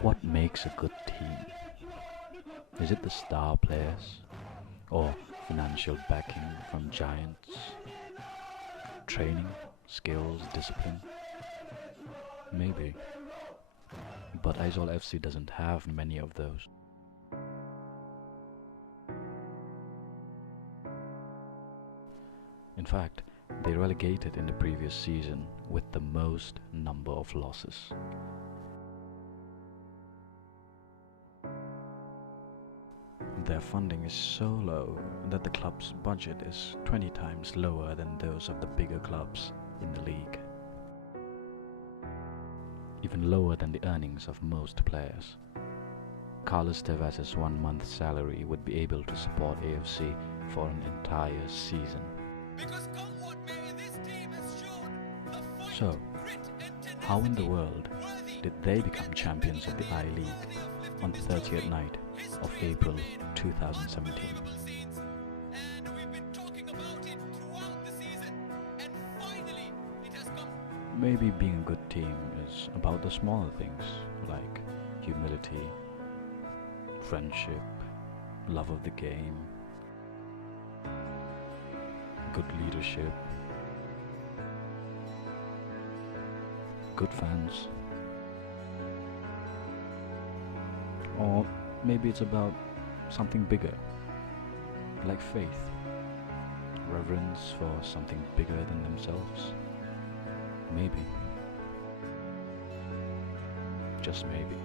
What makes a good team? Is it the star players? Or financial backing from giants? Training, skills, discipline? Maybe. But Aizawl FC doesn't have many of those. In fact, they relegated in the previous season with the most number of losses. Their funding is so low that the club's budget is 20 times lower than those of the bigger clubs in the league. Even lower than the earnings of most players. Carlos Tevez's 1 month's salary would be able to support AFC for an entire season. So, how in the world did they become champions of the I-League on the 30th night of April 2017? Maybe being a good team is about the smaller things like humility, friendship, love of the game, good leadership, good fans. Or maybe it's about something bigger, like faith, reverence for something bigger than themselves. Maybe. Just maybe.